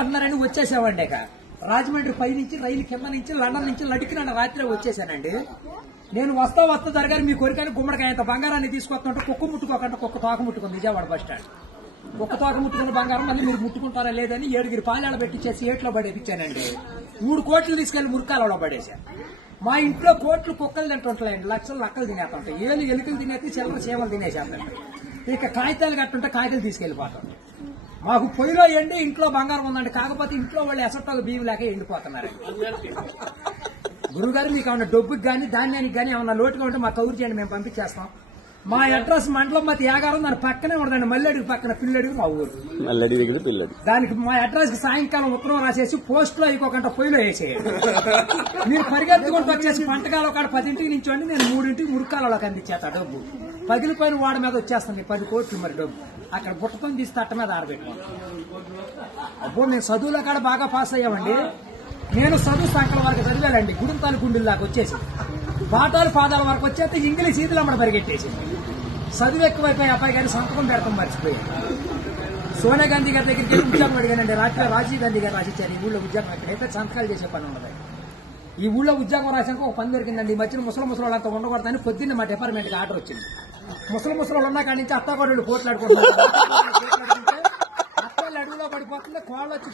అంటున్నారని వచ్చేసామండి. ఇక రాజమండ్రి పై నుంచి రైలు కింద నుంచి లండన్ నుంచి లడికిన రాత్రి వచ్చేసానండి. నేను వస్తా జరగాలి మీ కోరికని గుమ్మడికాయ అంత బంగారాన్ని తీసుకొస్తుంటే కుక్క ముట్టుకోకుండా కుక్క తోక ముట్టుకుంది విజయవాడ బస్ స్టాండ్. కుక్క తోక ముట్టుకున్న బంగారం మళ్ళీ మీరు ముట్టుకుంటారా లేదని 7 పాలేళ్ళ పెట్టించేసి ఏట్లో పడేపించానండి. 3 కోట్లు తీసుకెళ్లి మురికాలలో పడేశాను. మా ఇంట్లో కోట్లు కుక్కలు తింటుంటాయండి, లక్షలు లక్కలు తినేస్తుంటాయి, ఎలుకలు తినేసి చిల్లర చీమలు తినేసేస్తాయి. ఇక కాగితాలు కట్టుంటే కాగితాలు తీసుకెళ్లిపోతాం. మాకు పొయ్యిలో ఎండి ఇంట్లో బంగారం ఉందండి, కాకపోతే ఇంట్లో వాళ్ళు ఎసట్టాలు బియ్యం లేక ఎండిపోతున్నారు. గురుగారు మీకు ఏమన్నా డబ్బుకి కానీ ధాన్యానికి కానీ ఏమన్నా లోటుగా ఉంటే మా కౌరు చేయండి, మేము పంపించేస్తాం. మా అడ్రస్ మండలం మధ్య యాగారం, దాని పక్కనే ఉండదండి, మల్లెడుగు పక్కన పిల్లడుగు మా ఊరు. దానికి మా అడ్రస్ కి సాయంకాలం ఉత్తరం రాసేసి పోస్ట్ లో అయిపోకుండా పొయ్యిలో వేసేయండి. మీరు పరిగెత్తుకుంటూ వచ్చేసి పంటకాలం కాడ 10ంటికి నించోండి, నేను 3ంటికి మురికాలలోకి అందించేత డబ్బు. పగిలిపోయిన వాడి మీద వచ్చేస్తాను 10 కోట్లు మరి డబ్బు. అక్కడ బుట్టతో తీసి తట్ట మీద ఆరబెట్టుకోండి. అప్పుడు నేను చదువుల కాడ బాగా పాస్ అయ్యామండి. నేను చదువు సంకల వరకు చదివానండి, గుడింతాలు గుండెల్లాగా వచ్చేసి పాఠాలు పాదాల వరకు వచ్చేస్తే ఇంగ్లీష్ ఈదులు అమ్మడ పరిగెట్టేసి చదువు ఎక్కువైపోయి అబ్బాయి గారి సంతకం పెడతాం మర్చిపోయాను. సోనియా గాంధీ గారి దగ్గరికి వెళ్ళి ఉద్యోగం అడిగానండి. రాత్రి రాజీవ్ గాంధీ గారు రాసిచ్చారు ఈ ఊళ్ళో ఉద్యోగం. ఎక్కడైతే సంతకాలు చేసే పని ఉండదు. ఈ ఊళ్ళో ఉద్యోగం రాశాక ఒక పని దొరికిందండి. ఈ మధ్యన ముసలి వాళ్ళంతా ఉండకూడదని పొద్దున్న మా డిపార్ట్మెంట్ కి ఆర్డర్ వచ్చింది. ముసలి ఉన్న కాడి నుంచి అత్తాకోడళ్ళు పోట్లాడుకుంటున్నారు. అత్తలు అడుగులో పడిపోతుంది, కోళ్ళు వచ్చి